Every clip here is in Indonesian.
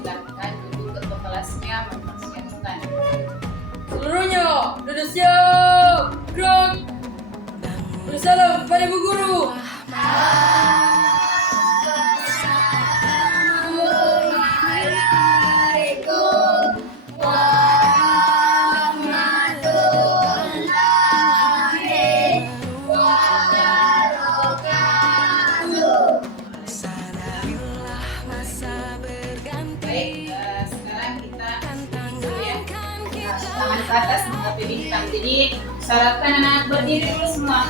Silakan duduk ketua kelasnya mempersiapkan. Seluruhnya sudah siap. Gerak. Bersalam pada Bu Guru. Baik, sekarang kita dulu ya. Tangan ke atas menghadapi bintang. Jadi syaratkan anak berdiri dulu semua.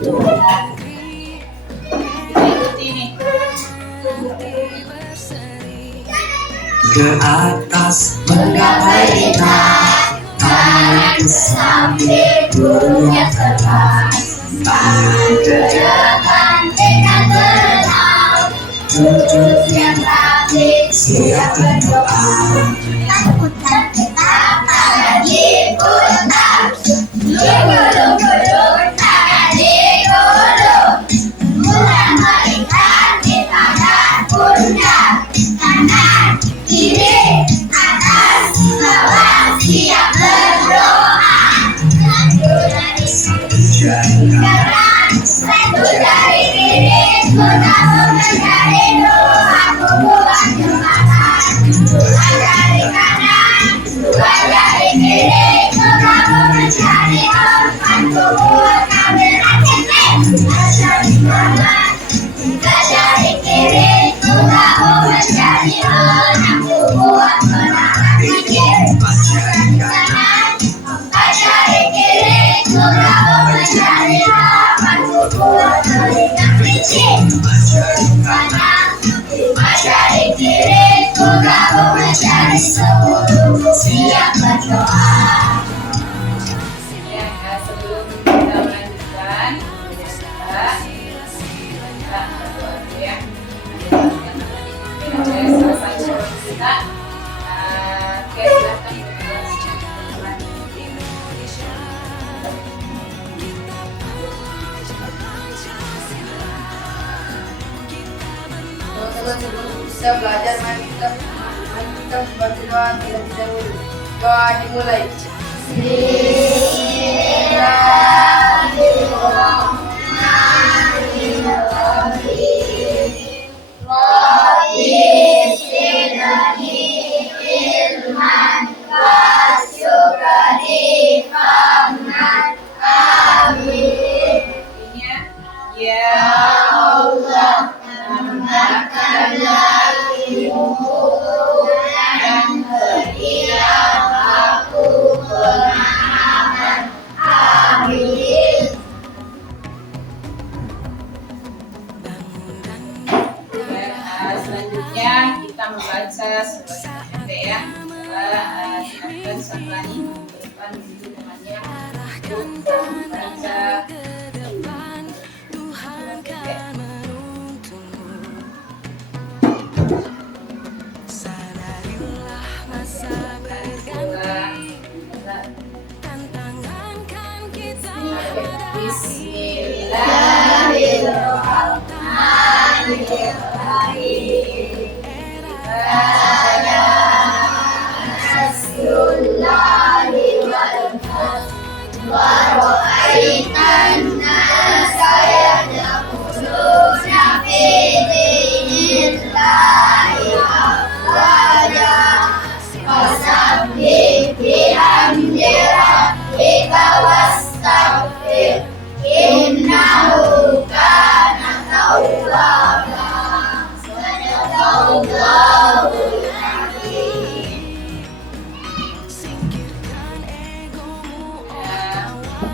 Kita ikuti ini. Ke atas menggapai bintang, tangan sambil dunia terbang. Tangan ke depan dengan tenang, tujuh yang rapi siap berdoa. Takutkan kita tangan diputar, lunggu-lunggu tangan digulung. Bulan melingkar di tangan pundak, kanan kiri atas bawah siap berdoa. Satu dari kanan, satu dari kiri, sudah menjadi doaku buat jembatan. Dua dari kanan, dua dari kiri, sudah menjadi orfanku buat kameran cetek. Dari kanan, tiga dari kiri, sudah menjadi anakku buat menara kecil. Dari kanan, empat dari kiri, sudah menjadi harapanku buat telinga kecil. Dari kanan, lima dari kiri, sudah menjadi sepuluh siap berdoa. Ya, sebelum kita melanjutkan, kita berdoa dulu ya. Kita selesai sholat kita. Oke, silakan berdoa. Teman-teman sebelum bisa belajar main kita membantu doa terlebih dahulu. Doa dimulai. Artinya, ya Allah, tambahkanlah ilmuku dan berilah aku pemahaman. Amin. Selanjutnya kita membaca surat Al-Fatihah ya. Silakan Sahrani ke depan menuju temannya untuk membaca.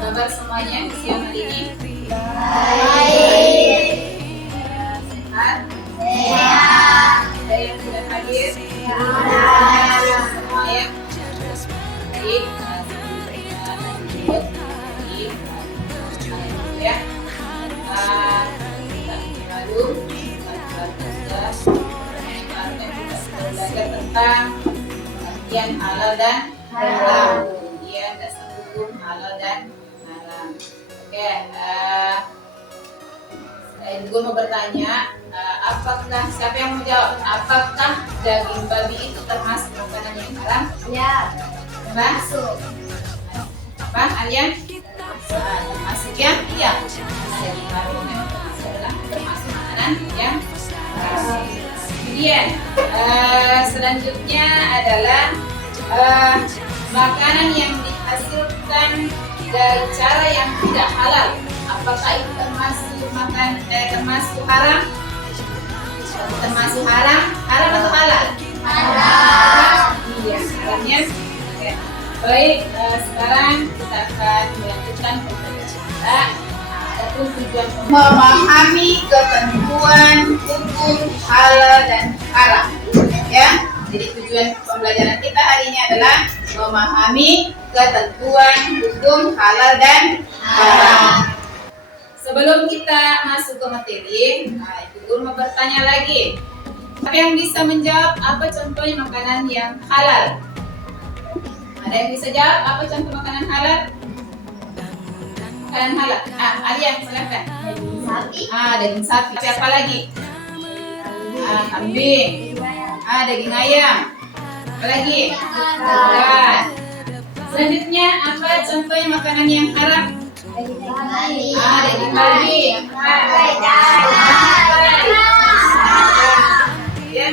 Kabar semuanya siang hari ini? Baik. Sehat? Sehat. Ada yang sudah hadir? Ya. Semua ya? Baik. Ya. Lalu belajar tentang pengertian halal dan haram. Kemudian dasar hukum halal dan haram. Oke, saya juga mau bertanya, Apakah, siapa yang mau jawab? Apakah daging babi itu termasuk makanan yang haram? Ya, Termasuk. Apa, Alian? Termasuk ya? Iya. Daging babi memang termasuk makanan yang haram. Kemudian selanjutnya adalah makanan yang dihasilkan dari cara yang tidak halal. Apakah itu termasuk haram? Termasuk haram? Haram atau halal? Haram. Iya, haramnya. Oke. Baik, sekarang kita akan melanjutkan pembelajaran kita. Adapun tujuan memahami ketentuan hukum halal dan haram. Ya, jadi tujuan pembelajaran kita hari ini adalah memahami ketentuan hukum halal dan haram. Sebelum kita masuk ke materi, Ibu Guru mau bertanya lagi. Siapa yang bisa menjawab apa contohnya makanan yang halal? Ada yang bisa jawab apa contoh makanan halal? Makanan halal. Alia, silakan. daging sapi. Daging sapi. Siapa lagi? Kambing. Daging ayam. Apa lagi? Ikan. Selanjutnya, apa contohnya makanan yang haram? Daging babi. Daging babi. Ya.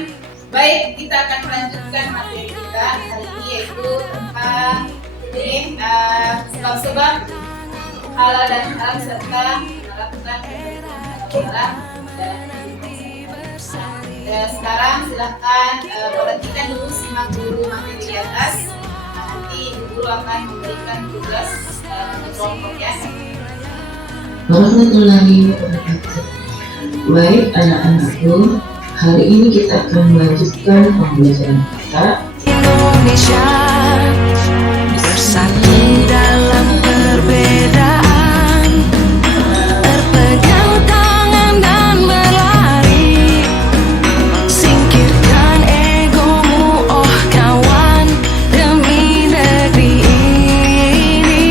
Baik, kita akan melanjutkan materi kita hari ini, yaitu tentang sebab-sebab halal dan haram serta melakukan haram. Dan sekarang silahkan perhatikan dulu, simak dulu materi di atas. Nanti Ibu Guru akan memberikan tugas kelompok ya. Warahmatullahi wabarakatuh. Baik anak-anakku, hari ini kita akan melanjutkan pembelajaran kita. Indonesia bersatu dalam perbedaan, berpegang tangan dan berlari, singkirkan egomu oh kawan, demi negeri ini.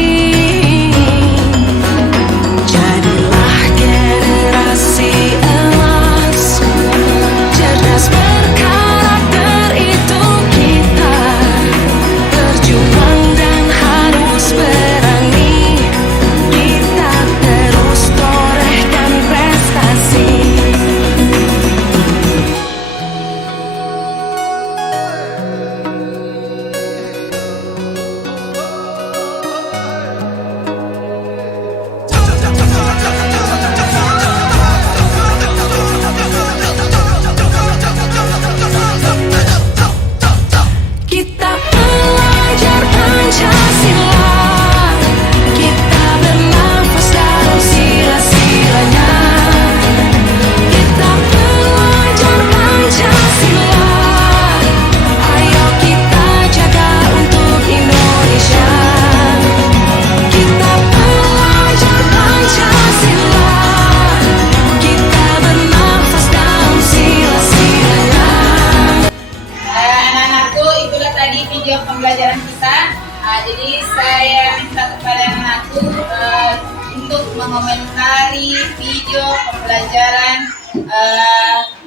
Jadilah generasi emas, cerdas berkarakter, itu kita berjuang dan harus berani, kita terus torehkan prestasi. Kita belajar Pancasila, kita bernafas dalam sila-silanya. Kita belajar Pancasila, ayo kita jaga untuk Indonesia. Kita belajar Pancasila, kita bernafas dalam sila-silanya. Anak-anakku, itulah tadi video pembelajaran kita. Jadi saya minta kepada anak-anakku untuk mengomentari video pembelajaran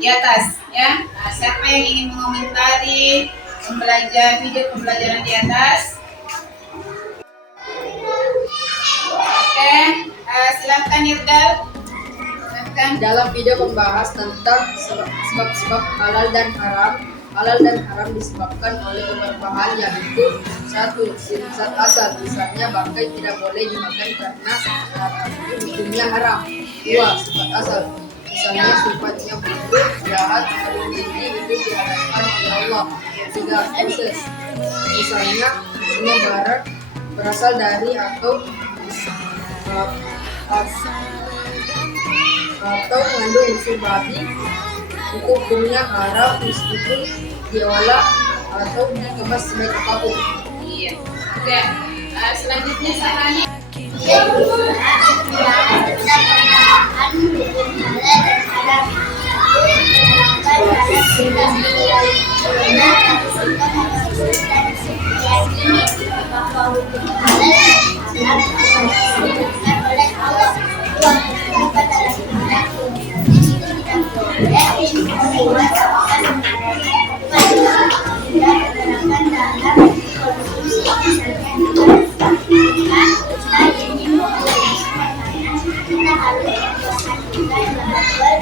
di atas ya. Siapa yang ingin mengomentari video pembelajaran di atas? Oke, silakan Irdal. Silakan. Dalam video membahas tentang sebab-sebab halal dan haram. Halal dan haram disebabkan oleh beberapa hal, yaitu 1. Zat asal, misalnya bangkai tidak boleh dimakan karena hukumnya haram. 2. Sifat asal, misalnya sifatnya buruk, jahat, atau tinggi, itu diharamkan oleh Allah. 3. Proses, misalnya semua barang berasal dari atau mengandung unsur babi, itu hukumnya haram meskipun diolah atau dikemas sebaik apapun. Iya. Oke. Selanjutnya Sarani. Oleh Allah, juga penerapan dalam konsumsi, misalnya ketika kita ingin mengkonsumsi makanan, kita harus memperhatikan juga label halal.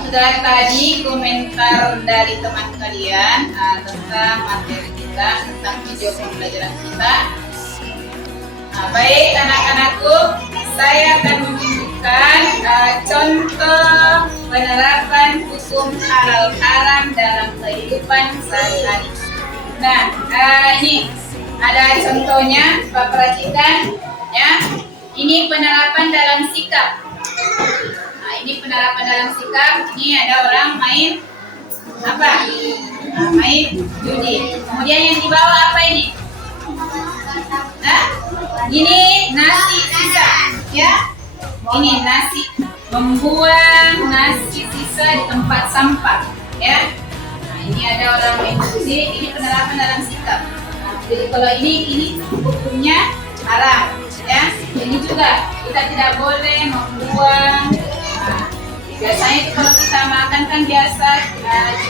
Sudah tadi komentar dari teman kalian tentang materi kita, tentang video pembelajaran kita. Baik anak-anakku, saya akan menunjukkan contoh penerapan hukum halal haram dalam kehidupan sehari-hari. Nah, ini ada contohnya, Bapak perhatikan ya. Ini penerapan dalam sikap. Nah, ini penerapan dalam sikap. Ini ada orang main apa? Main judi. Kemudian yang dibawa apa ini? Nah, ini nasi sisa, ya. Ini nasi, membuang nasi sisa di tempat sampah, ya. Nah, ini ada orang main judi. Ini penerapan dalam sikap. Jadi kalau ini hukumnya haram, ya. Ini juga kita tidak boleh membuang. Nah, biasanya itu kalau kita makan kan biasa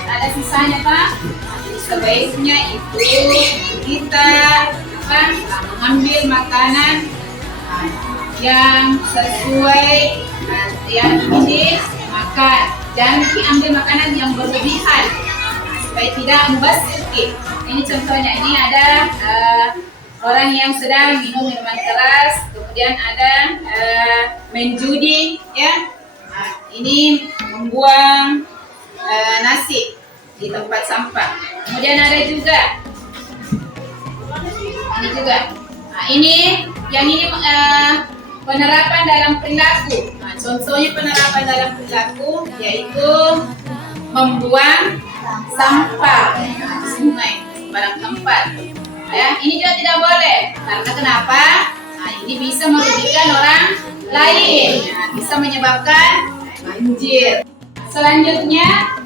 ada sisanya, Pak. Sebaiknya itu kita mengambil makanan yang sesuai yang ini makan. Jangan diambil makanan yang berlebihan supaya tidak mubazir. Ini contohnya, ini ada orang yang sedang minum minuman keras, kemudian ada main judi, ya. Nah, ini membuang nasi di tempat sampah. Kemudian ada juga ini juga. Nah, ini yang ini penerapan dalam perilaku. Nah, contohnya penerapan dalam perilaku yaitu membuang sampah di sungai, sembarang tempat. Ya, ini juga tidak boleh. Karena kenapa? Nah, ini bisa merugikan orang lain. Nah, bisa menyebabkan banjir. Selanjutnya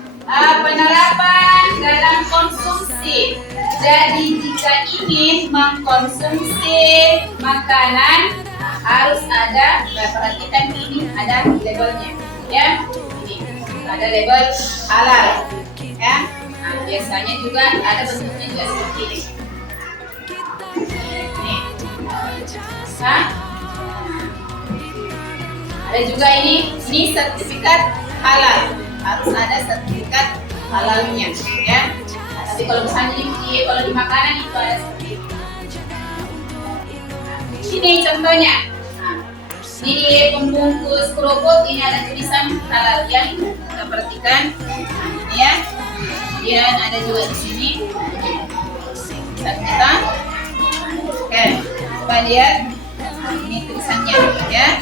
penerapan dalam konsumsi. Jadi jika ingin mengkonsumsi makanan harus ada, perhatikan ini ada labelnya, ya. Ini ada label halal, ya. Nah, biasanya juga ada bentuknya juga seperti ini. Nih, nah, ada juga ini sertifikat halal, harus ada sertifikat halalnya, ya. Tapi kalau misalnya kalau di makanan itu ada seperti itu. Ini contohnya. Nah, di pembungkus kerupuk ini ada tulisan halal, ya. Kita perhatikan, ini ya. Kemudian ada juga di sini. Kita, oke, coba lihat. Ini tulisannya, ya.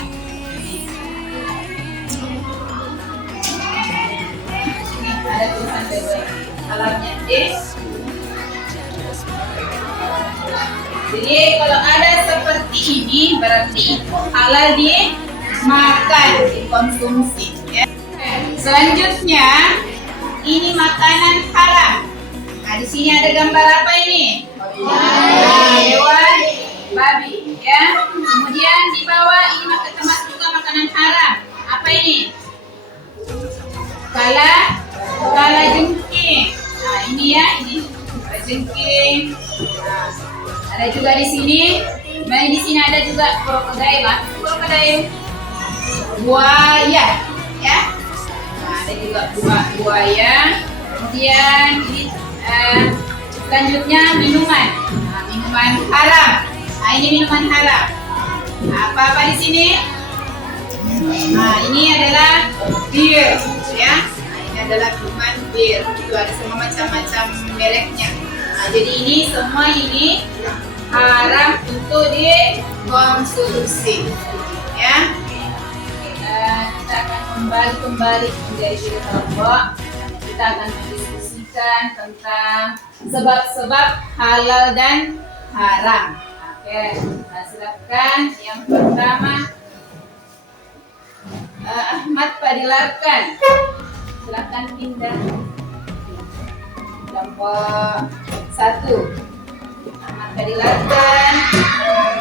Ini ada tulisan halalnya. Jadi kalau ada seperti ini berarti halal dimakan, dikonsumsi, ya. Selanjutnya ini makanan haram. Nah, di sini ada gambar apa ini? Hewan babi, ya. Kemudian di bawah ini termasuk juga makanan haram. Apa ini? Kala jengking. Nah, ini ya, ini jengking. Nah, ada juga di sini. Nah, di sini ada juga krokodil, buaya, ya. Nah, ada juga buaya. Kemudian ini selanjutnya minuman. Nah, minuman haram. Nah, ini minuman haram. Nah, apa di sini? Nah, ini adalah bir, ya. Adalah minuman bir, itu ada semua macam-macam mereknya. Nah, jadi ini semua ini haram untuk dikonsumsi, ya. Kita akan kembali menjadi diri kelompok. Kita akan mendiskusikan tentang sebab-sebab halal dan haram. Oke, nah, silakan yang pertama Ahmad Padilarkan. Silakan pindah kelompok 1. Ahmad Padilarkan,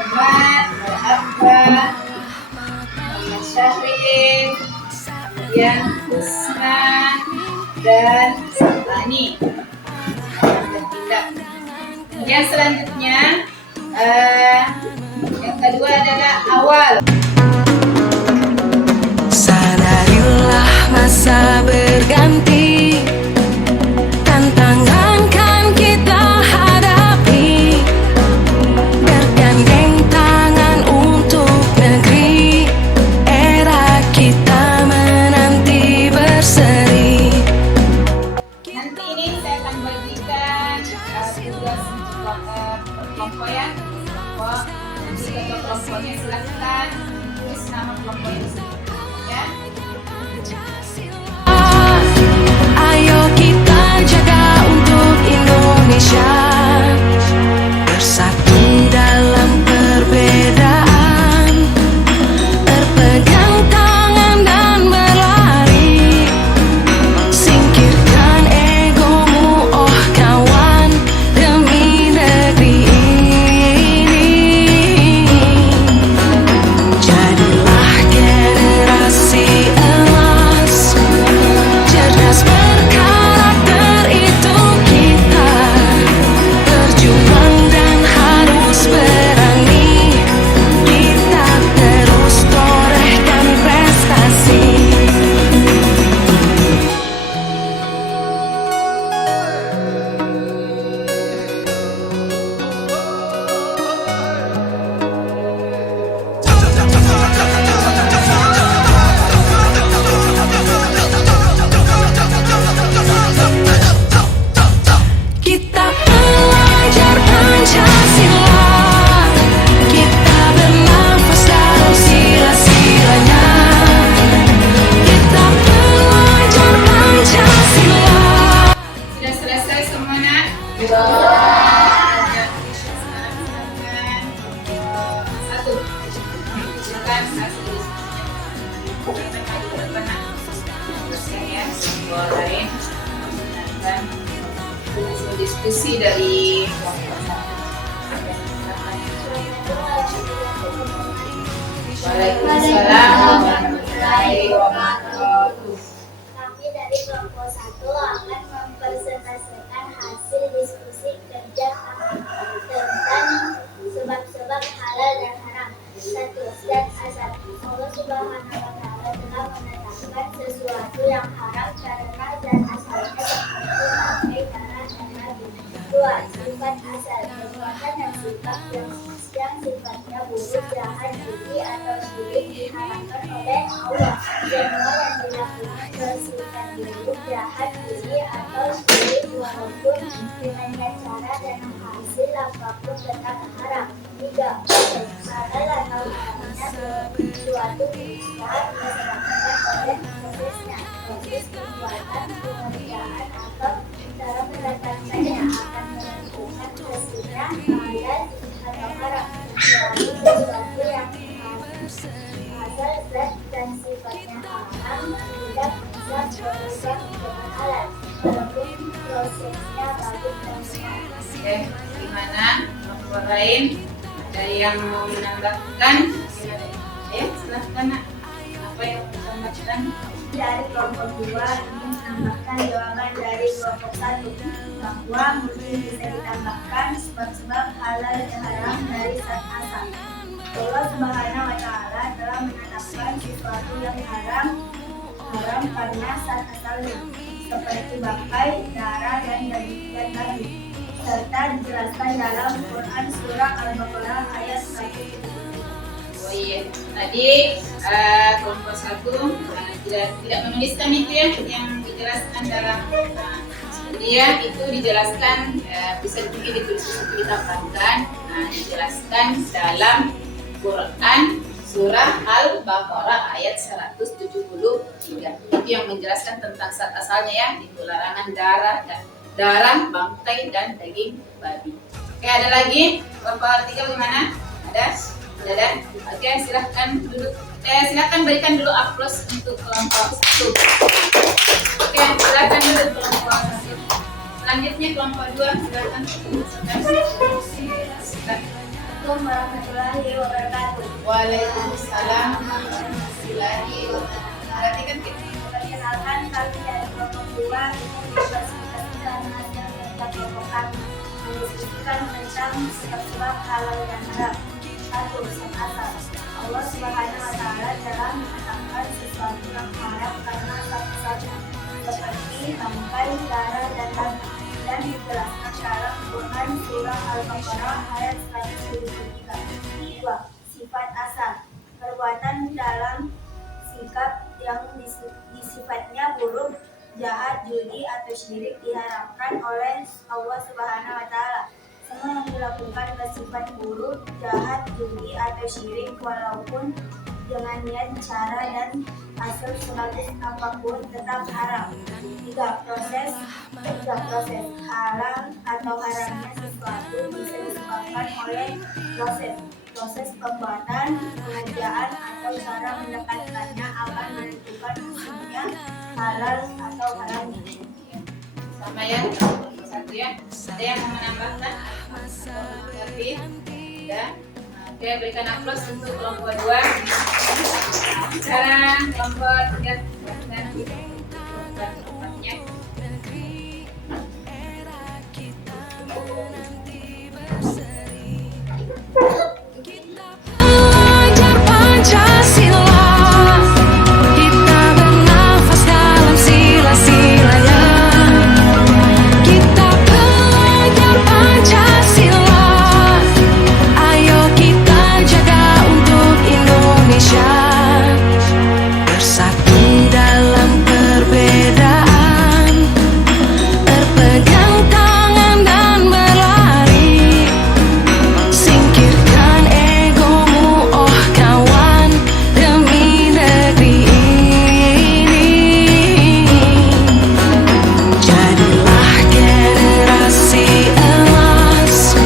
Muhammad Abba, Muhammad Syahrir, kemudian Husna, dan Santani. Kemudian selanjutnya yang kedua adalah awal. Sadarilah masa berganti, tantangan kan kita hadapi, bergandeng tangan untuk negeri, era kita menanti berseri. Nanti ini saya akan bagikan tugas per kelompok ya. Kelompok, nanti ketua kelompoknya silahkan tulis nama kelompoknya ya. Ayo kita jaga untuk Indonesia, bersatu dalam perbedaan, berpegang tangan dan berlari, singkirkan egomu oh kawan, demi negeri ini. Jadilah generasi emas, cerdas berkarakter itu kita, berjuang dan harus berani, kita terus torehkan prestasi. Kita belajar Pancasila, kita bernafas dalam sila-silanya. Kita belajar Pancasila. Sudah selesai semua nak? Satu. Silakan satu. Selesai ya. Soal lain. Dan hasil diskusi dari kelompok satu. Waalaikumsalam warahmatullahi wabarakatuh. Kami dari kelompok 1 akan mempresentasikan hasil diskusi kerja kami tentang sebab-sebab halal dan haram. 1. Zat asal. Allah Subhanahu wa Ta'ala telah menetapkan sesuatu yang haram karena zat asalnya seperti darah dan daging. 2. Sifat asal. Perbuatan dan sifat yang sifatnya buruk, jahat, jijik atau syirik diharamkan oleh Allah. Semua yang dilakukan bersifat buruk, jahat, jijik atau syirik walaupun dengan cara dan hasil apapun tetap haram. 3. Halal atau haramnya suatu bisa disebabkan oleh prosesnya, proses pembuatan, pengerjaan atau cara mendapatkannya akan menentukan hasilnya halal atau haram. Suatu sesuatu yang asal zat dan sifatnya haram tidak bisa berubah menjadi halal walaupun prosesnya bagus dan benar. Oke, gimana kelompok lain? Ada yang mau menambahkan? Ya, silahkan nak. Apa yang mau ditambahkan? Dari kelompok 2 ingin menambahkan jawaban dari kelompok 1 bahwa mungkin bisa ditambahkan sebab-sebab halal dan haram dari zat asal. Allah Subhanahu wa Ta'ala telah menetapkan sesuatu yang haram karena zat asalnya, seperti bangkai, darah, dan daging, serta dijelaskan dalam Quran surah Al-Baqarah ayat 1. Oh iya, tadi kelompok 1 tidak menuliskan itu ya yang dijelaskan dalam dia itu dijelaskan bisa mungkin ditulis itu ditambahkan dijelaskan dalam Quran surah Al-Baqarah ayat 173 itu yang menjelaskan tentang zat asalnya ya, itu larangan darah, bangkai dan daging babi. Oke, ada lagi kelompok 3 bagaimana? Ada? Oke, silahkan duduk. Silahkan berikan dulu aplaus untuk kelompok 1. Oke, silahkan duduk kelompok 1. Selanjutnya kelompok 2, silahkan. Assalamualaikum warahmatullahi wabarakatuh. Waalaikumsalam warahmatullahi wabarakatuh. Berarti kan kita Perkenalkan, kami dari kelompok 2 Pertama, kita diversifikasi dalam hasil kerja kelompok mendiskusikan tentang sebab-sebab halal dan haram. 1. Set asal. Allah Subhanahu wa Ta'ala dalam menetapkan sesuatu yang haram karena satu saja, seperti bangkai, darah, dan tanah, dan dijelaskan dalam Quran surah Al-Baqarah ayat 173. 2. Sifat asal. Perbuatan dalam sikap yang sifatnya buruk, jahat, judi, atau syirik diharamkan oleh Allah Subhanahu wa Ta'ala. Semua yang dilakukan bersifat buruk, jahat, judi, atau syirik walaupun dengan niat, cara, dan hasil sebagus apapun tetap haram. 3. Proses halal atau haramnya sesuatu bisa disebabkan oleh proses pembuatan, pengerjaan, atau cara mendapatkannya akan menentukan hukumnya halal atau haramnya. Sama ya, satu ya. Ada yang mau menambahkan? Mengerti? Ya. Oke, berikan aplaus untuk kelompok 2. Sekarang kelompok 3 nanti tempatnya. Belajar Pancasila, kita bernafas dalam sila-silanya. Kita belajar Pancasila, ayo kita jaga untuk Indonesia. Bersatu dalam perbedaan, berpegang tangan dan berlari. Singkirkan egomu, oh kawan, demi negeri ini. Jadilah generasi emas,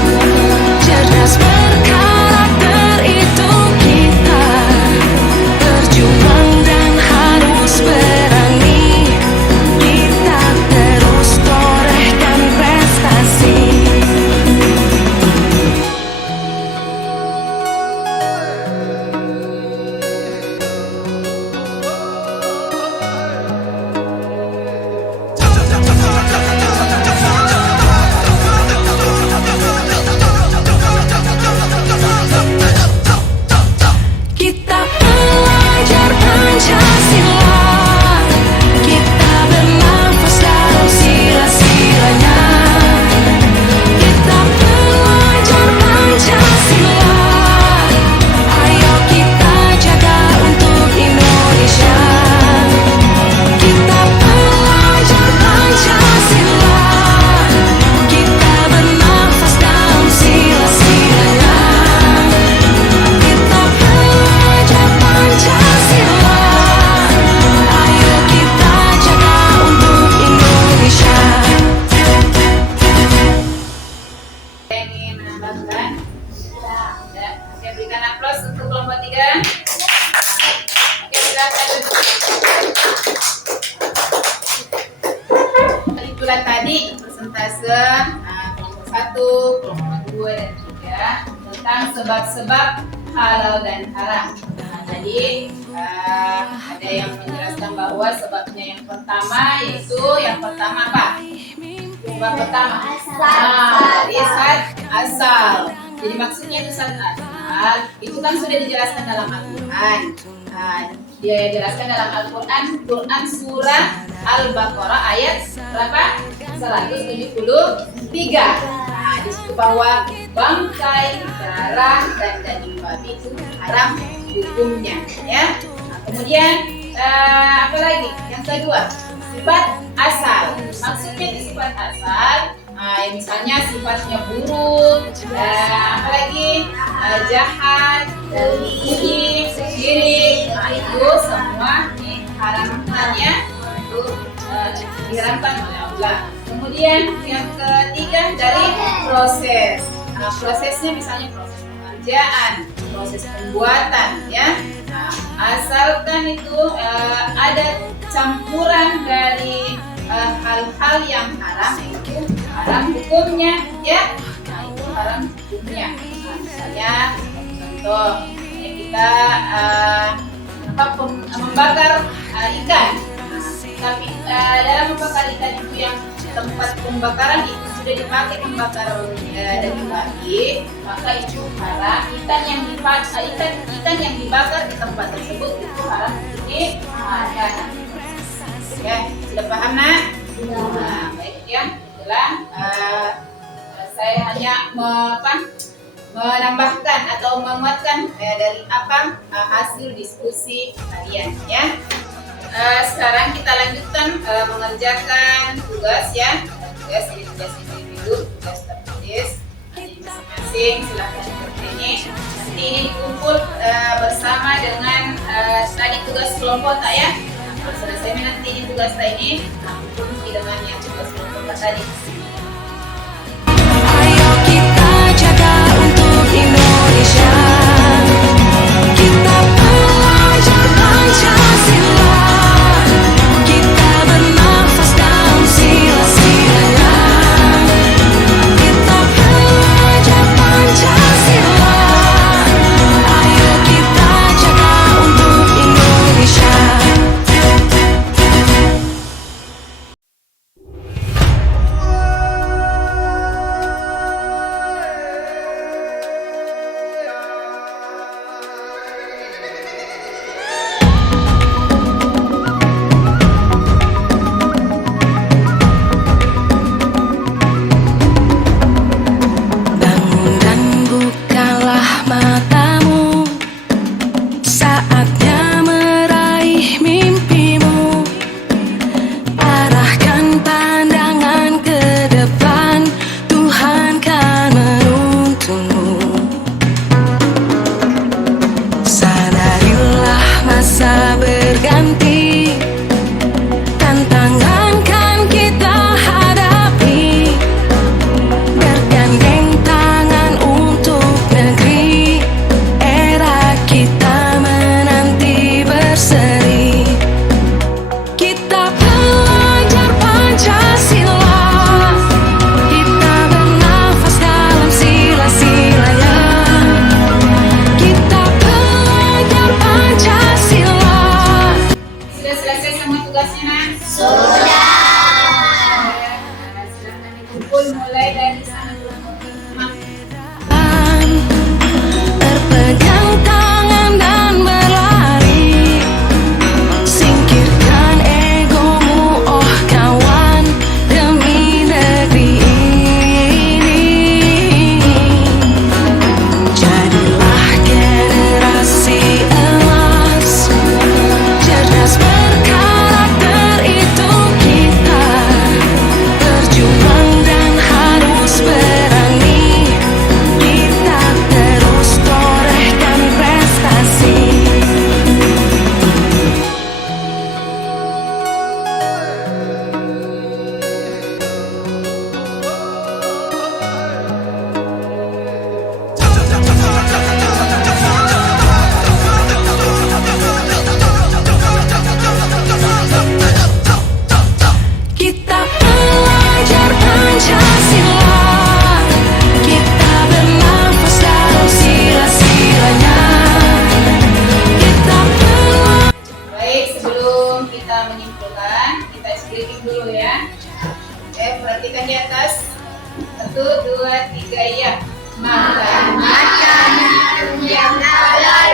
cerdas berkarakter itu kita. Berjuang dan harus berani, kita terus torehkan prestasi. Kita belajar Pancasila, kita bernafas dalam sila-silanya. Kita belajar Pancasila, ayo kita jaga untuk Indonesia. Kita belajar Pancasila, kita bernafas dalam sila-silanya. Kita belajar Pancasila, ayo kita jaga untuk Indonesia. Yang ingin menambahkan? Ya. Oke, berikan aplaus untuk kelompok 3. Oke, silakan duduk. Itulah tadi persentase kelompok 1, kelompok 2, dan 3 tentang sebab-sebab halal dan haram. Tadi ada yang menjelaskan bahwa sebabnya yang pertama yaitu apa? Sebab pertama riset asal. Jadi maksudnya itu riset asal itu kan sudah dijelaskan dalam Al-Quran. Dia jelaskan dalam Al-Quran, Quran surah Al-Baqarah ayat berapa? 173. Disitu bahwa bangkai, darah, dan daging babi itu haram hukumnya, ya. Kemudian apa lagi? Yang kedua, sifat asal. Maksudnya di sifat asal, misalnya sifatnya buruk, apalagi jahat, judi, syirik, itu semua diharamkannya untuk diharamkan oleh Allah. Kemudian yang ketiga dari proses. Prosesnya misalnya proses pengerjaan, proses pembuatan, ya. Asalkan itu ada campuran dari hal-hal yang haram, itu haram hukumnya, ya. Itu haram hukumnya. Misalnya contoh kita membakar ikan. tapi dalam membakar ikan itu yang tempat pembakaran itu sudah dipakai pembakaran daging babi, maka itu haram. Ikan yang dibakar di tempat tersebut itu haram untuk dimakan. Ya, sudah paham nak? Nah, baik ya, itulah saya hanya menambahkan atau menguatkan dari apa hasil diskusi kalian ya. Sekarang kita lanjutkan mengerjakan tugas ya. Tugas individu, tugas tertulis. Jadi masing-masing silahkan seperti ini. Nanti ini dikumpul bersama dengan tadi tugas kelompok tak ya. Kalau selesai nanti ini tugas ini, kumpul dengan yang tugas kelompok tadi. Ayo kita jaga untuk Indonesia. Kita belajar Pancasila. Kita bernafas dalam sila-silanya. Kita belajar Pancasila. Ayo kita jaga untuk Indonesia. Bangun dan bukalah matamu, saatnya meraih mimpimu. Arahkan pandangan ke depan, Tuhan kan menuntunmu. Sadarilah masa berganti, tantangan kan kita hadapi. Bergandeng tangan untuk negeri, era kita menanti berseri. Kita belajar Pancasila. Kita bernafas dalam sila-silanya. Kita belajar Pancasila. Sudah selesai semua tugasnya nak? Sudah. Silakan dikumpul mulai dari sana kelompok pertama. Berpegang tangan dan berlari. Singkirkan egomu, oh kawan, demi negeri ini. Jadilah generasi emas, cerdas berkarakter itu kita. Berjuang dan harus berani. Kita terus torehkan prestasi. Kita belajar Pancasila. Kita bernafas dalam sila-silanya. Kita belajar. Baik, sebelum kita menyimpulkan, kita screening dulu ya. Perhatikan di atas. 1, 2, 3 ya. Makan makanan yang halal,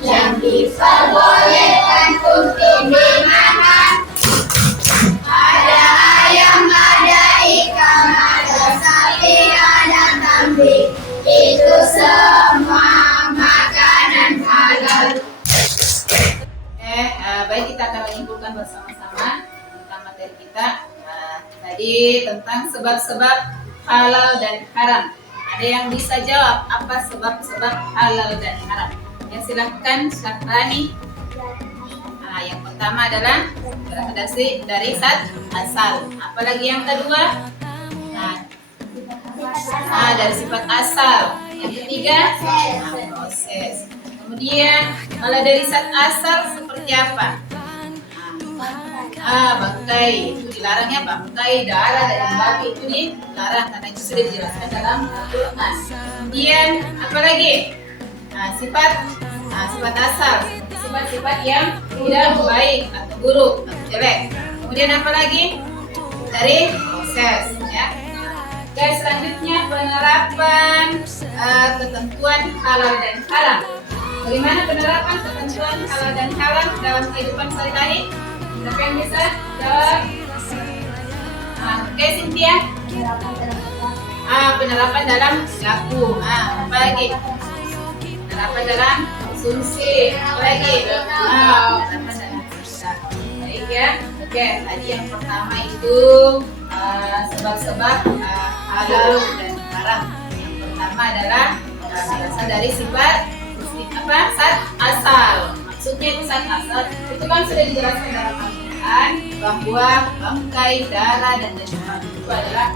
yang diperbolehkan untuk dimakan. Ada ayam, ada ikan, ada sapi, ada kambing. Itu semua makanan halal. Baik, kita akan menyimpulkan bersama-sama tentang materi kita. Tadi tentang sebab-sebab halal dan haram. Ada yang bisa jawab apa sebab-sebab halal dan haram? Yang silakan Syahrani. Yang pertama adalah dari zat asal. Apalagi yang kedua? Dari sifat asal. Yang ketiga? Proses. Kemudian kalau dari zat asal seperti apa? Bangkai, itu dilarangnya bangkai, darah daging babi itu dilarang karena itu sudah dijelaskan dalam Al-Quran. Kemudian apa lagi? Sifat asal seperti sifat-sifat yang tidak baik atau buruk atau jelek. Kemudian apa lagi? Dari proses, ya. Guys, selanjutnya penerapan ketentuan halal dan haram. Bagaimana penerapan ketentuan halal dan haram dalam kehidupan sehari-hari? Siapa yang bisa jawab? Oke, Cynthia. Penerapan dalam perilaku. Apa lagi? Penerapan dalam konsumsi. Apa lagi? Penerapan dalam perilaku. Baik ya. Oke, tadi yang pertama itu sebab-sebab halal dan haram. Yang pertama adalah berasal dari sifat zat asal. Maksudnya itu zat asal itu kan sudah dijelaskan dalam Al-Quran bahwa bangkai, darah dan daging itu adalah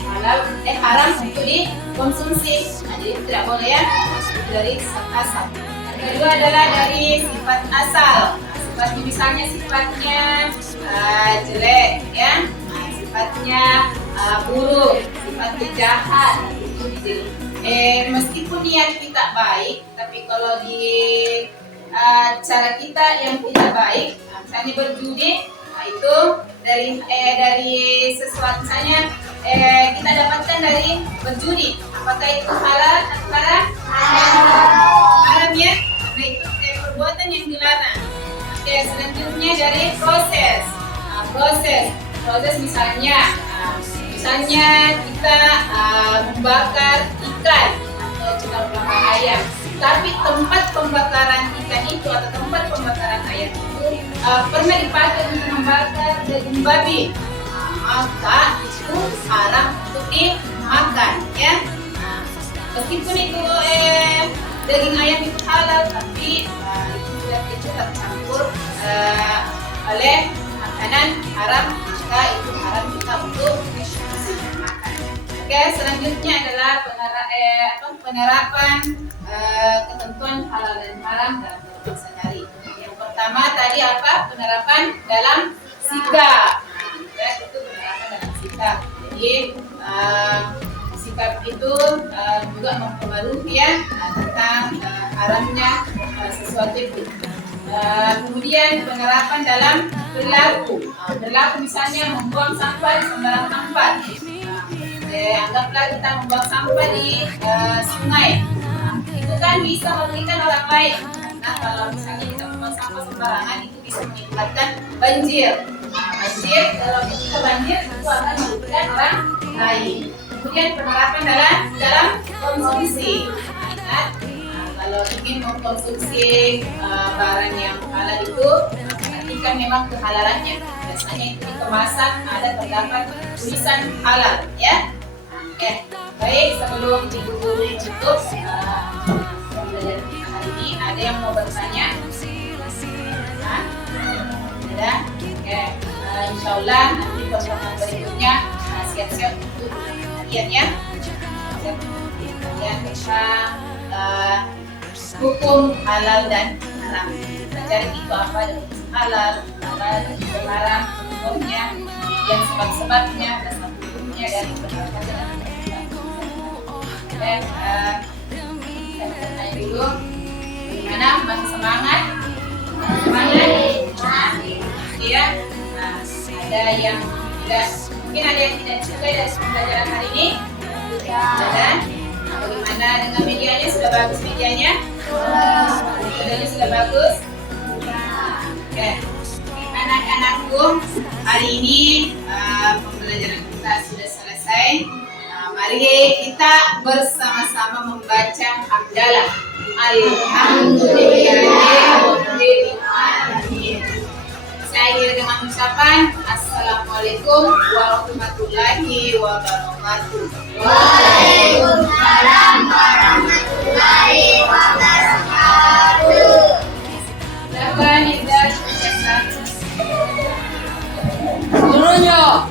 haram untuk dikonsumsi. Nah, jadi tidak boleh ya, dari zat asal. Yang kedua adalah dari sifat asal. Sifatnya misalnya sifatnya jelek, ya, sifatnya buruk, sifatnya jahat, itu meskipun niat kita baik, tapi kalau di cara kita yang tidak baik, misalnya berjudi, itu dari sesuatu misalnya kita dapatkan dari berjudi, apakah itu halal atau haram? Haram ya, karena itu perbuatan yang dilarang. Oke, selanjutnya dari proses. Proses misalnya kita membakar ikan atau kita membakar ayam, tapi tempat pembakaran ikan itu atau tempat pembakaran ayam itu pernah dipakai untuk membakar daging babi, maka itu haram untuk dimakan, ya. Meskipun itu daging ayam itu halal, tapi itu sudah tercampur oleh makanan haram, maka itu haram kita untuk makan. Oke, selanjutnya adalah penerapan ketentuan halal dan haram dalam kehidupan sehari-hari. Yang pertama tadi apa? Penerapan dalam sikap. Ya, itu penerapan dalam sikap. Jadi sikap itu juga mempengaruhi ya tentang haramnya sesuatu itu. Kemudian penerapan dalam perilaku. Perilaku misalnya membuang sampah di sembarang tempat. Anggaplah kita membuang sampah di sungai. Itu kan bisa merugikan orang lain. Nah, kalau misalnya kita membuang sampah sembarangan itu bisa menyebabkan banjir. Banjir, kalau kita banjir itu akan merugikan orang lain. Kemudian penerapan dalam konsumsi. Ingat, kalau ingin mengkonsumsi barang yang halal itu, perhatikan memang kehalalannya. Biasanya itu di kemasan ada terdapat tulisan halal, ya. Oke, baik, sebelum ibu guru tutup pembelajaran kita hari ini, ada yang mau bertanya? Ada? Oke, insya Allah nanti pertemuan berikutnya siap-siap untuk kalian ya. Kemudian kita hukum halal dan haram. Mencari itu apa dan halal dan haram, hukumnya, kemudian sebab-sebabnya, dasar hukumnya dan perbuatan. Dan saya bertanya dulu, gimana? Masih semangat? Iya. Nah, ada yang tidak, mungkin ada yang tidak suka dari pembelajaran hari ini. Ada. Bagaimana dengan medianya? Sudah bagus medianya? Medianya sudah bagus? Oke. Anak-anakku, hari ini pembelajaran kita sudah selesai. Mari kita bersama-sama membaca hamdalah. Alhamdulillahirobbilalamin. Saya akhiri dengan ucapan Assalamualaikum warahmatullahi wabarakatuh. Waalaikumsalam warahmatullahi wabarakatuh. Silakan Indah. Gurunya.